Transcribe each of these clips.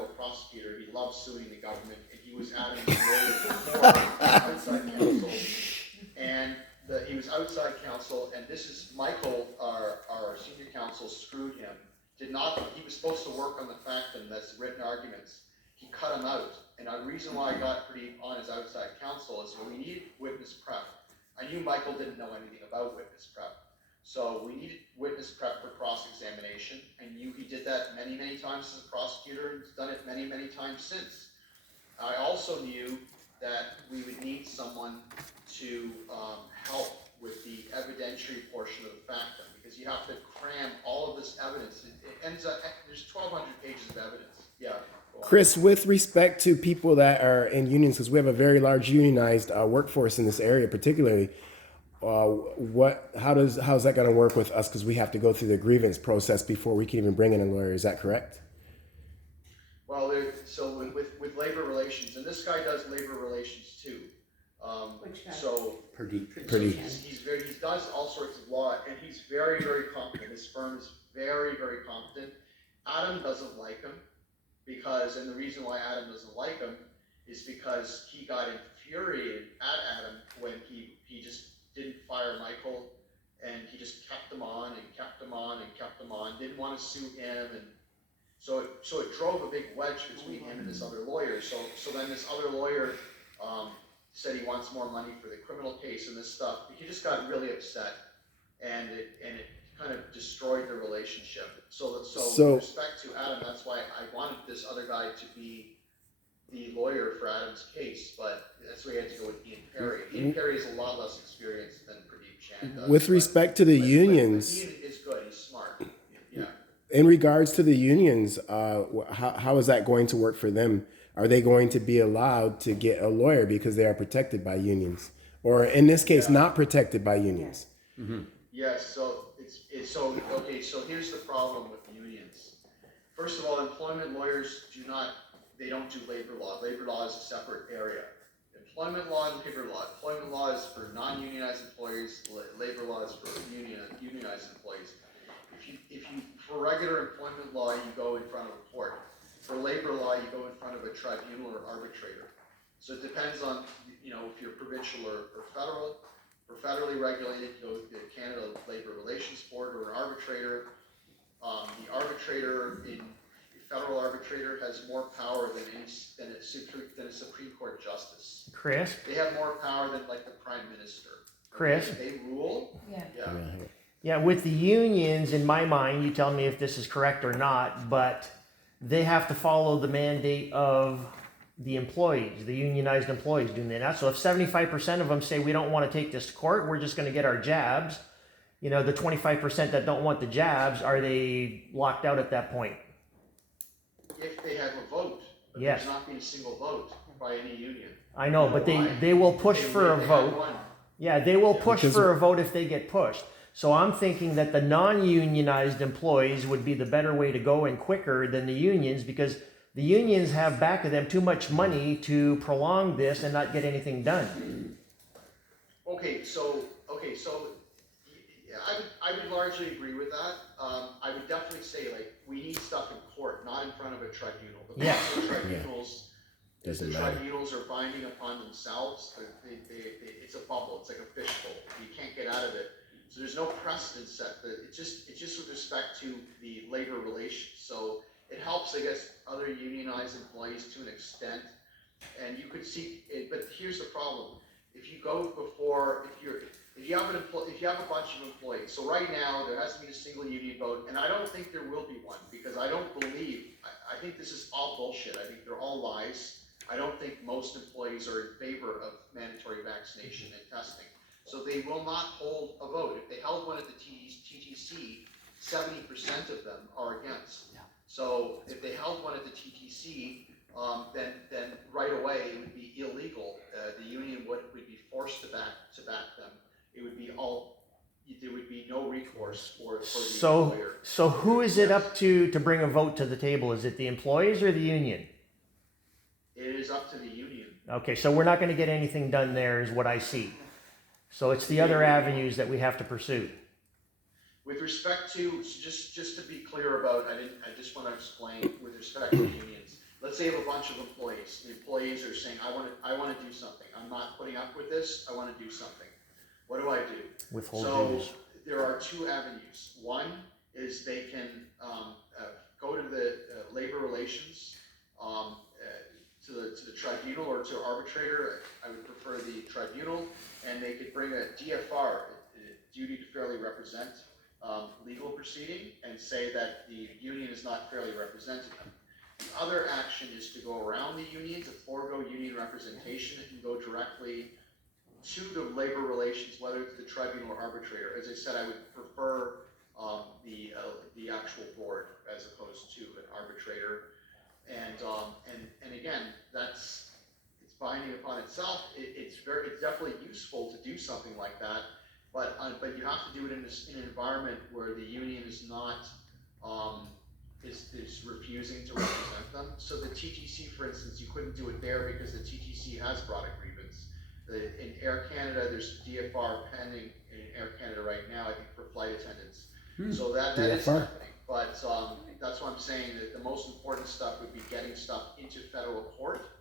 Iowa prosecutor. He loved suing the government, and he was Adam's lawyer before outside counsel. And he was outside counsel, and this is Michael, our senior counsel, screwed him. He was supposed to work on the fact and that's written arguments. He cut him out. And the reason why I got pretty on his outside counsel is when we needed witness prep. I knew Michael didn't know anything about witness prep. So we needed witness prep for cross-examination, and he did that many, many times as a prosecutor, and he's done it many, many times since. I also knew that we would need someone to help with the evidentiary portion of the factum, because you have to cram all of this evidence. It ends up, there's 1,200 pages of evidence. Yeah. Chris, with respect to people that are in unions, because we have a very large unionized workforce in this area, particularly, how's that going to work with us? Because we have to go through the grievance process before we can even bring in a lawyer. Is that correct? Well, so with labor relations, and this guy does labor relations too. Which guy? So Pretty. He does all sorts of law, and he's very, very competent. His firm is very, very competent. Adam doesn't like him and the reason why Adam doesn't like him is because he got infuriated at Adam when he just didn't fire Michael, and he just kept him on and kept him on and kept him on. Didn't want to sue him, and so it drove a big wedge between him and this other lawyer. So then this other lawyer said he wants more money for the criminal case and this stuff. He just got really upset, and it kind of destroyed the relationship. So with respect to Adam, that's why I wanted this other guy to be the lawyer for Adam's case, but that's why he had to go with Ian Perry. Ian Perry has a lot less experience than Pradeep Chand does. With respect to the unions, Ian is good. He's smart. Yeah. in regards to the unions, how is that going to work for them? Are they going to be allowed to get a lawyer because they are protected by unions, or in this case, not protected by unions? Yes. Mm-hmm. Yes. So here's the problem with unions. First of all, employment lawyers don't do labor law. Labor law is a separate area. Employment law and labor law. Employment law is for non-unionized employees. Labor law is for unionized employees. If you for regular employment law, you go in front of a court. For labor law, you go in front of a tribunal or arbitrator. So it depends on if you're provincial or federal. For federally regulated, you go to the Canada Labor Relations Board or an arbitrator. The arbitrator federal arbitrator has more power than a Supreme Court justice. Chris? They have more power than like the Prime Minister. Chris? They rule. Yeah. Yeah, with the unions, in my mind, you tell me if this is correct or not, but they have to follow the mandate of the employees, the unionized employees doing that. So if 75% of them say we don't want to take this to court, we're just going to get our jabs, the 25% that don't want the jabs, are they locked out at that point? If they have a vote, but Yes. there's not been a single vote by any union. I know, but they will push for a vote. Yeah, they will push for a vote if they get pushed. So I'm thinking that the non-unionized employees would be the better way to go and quicker than the unions, because the unions have back of them too much money to prolong this and not get anything done. Okay, so I would largely agree with that. I would definitely say we need stuff in court, not in front of a tribunal. The tribunals are binding upon themselves. It's a bubble. It's like a fishbowl. You can't get out of it. So there's no precedent set. It's just with respect to the labor relations. So it helps, I guess, other unionized employees to an extent. And you could see it, but here's the problem. If you go before, if you have a bunch of employees, so right now there hasn't been a single union vote, and I don't think there will be one, because I think this is all bullshit. I think they're all lies. I don't think most employees are in favor of mandatory vaccination and testing. So they will not hold a vote. If they held one at the TTC, 70% of them are against. Yeah. So if they held one at the TTC, then right away it would be illegal. The union would be forced to back them. It would be there would be no recourse for the employer. So who is it up to bring a vote to the table? Is it the employees or the union? It is up to the union. Okay, so we're not going to get anything done there, is what I see. So it's the other avenues that we have to pursue. With respect to, just to be clear about, I just want to explain with respect to unions. let's say you have a bunch of employees. The employees are saying, I want to do something. I'm not putting up with this. I want to do something. What do I do? Withhold So duties. there are two avenues. One is they can go to the labor relations, to the tribunal or to arbitrator. I would prefer the tribunal, and they could bring a DFR, duty to fairly represent, legal proceeding, and say that the union is not fairly representing them. The other action is to go around the unions, to forego union representation, and go directly to the labor relations, whether it's the tribunal or arbitrator. As I said, I would prefer the actual board as opposed to an arbitrator. And again, it's binding upon itself. It's definitely useful to do something like that, but you have to do it in an environment where the union is not is refusing to represent them. So the TTC, for instance, you couldn't do it there because the TTC has brought a grievance. In Air Canada, there's DFR pending in Air Canada right now, I think, for flight attendants. So that is DFR. happening. But that's why I'm saying that the most important stuff would be getting stuff into federal court,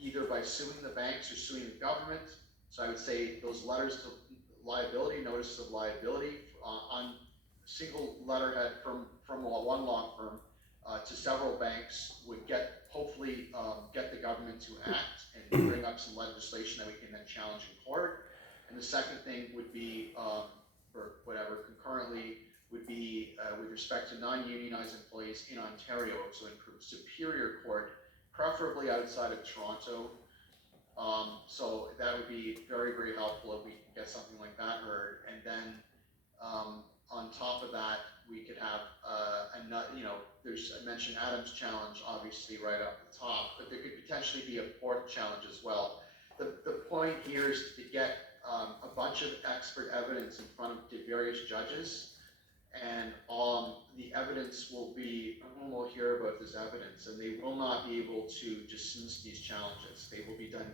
either by suing the banks or suing the government. So I would say those letters of liability, notices of liability on single letterhead from one law firm to several banks would hopefully get the government to act and bring up some legislation that we can then challenge in court. And the second thing would be, or whatever, concurrently, would be with respect to non-unionized employees in Ontario, so in Superior Court, preferably outside of Toronto. So that would be very, very helpful if we can get something like that heard. And then on top of that, we could have another, I mentioned Adam's challenge, obviously, right up the top, but there could potentially be a fourth challenge as well. The point here is to get a bunch of expert evidence in front of the various judges, and the evidence will be, everyone will hear about this evidence, and they will not be able to dismiss these challenges. They will be done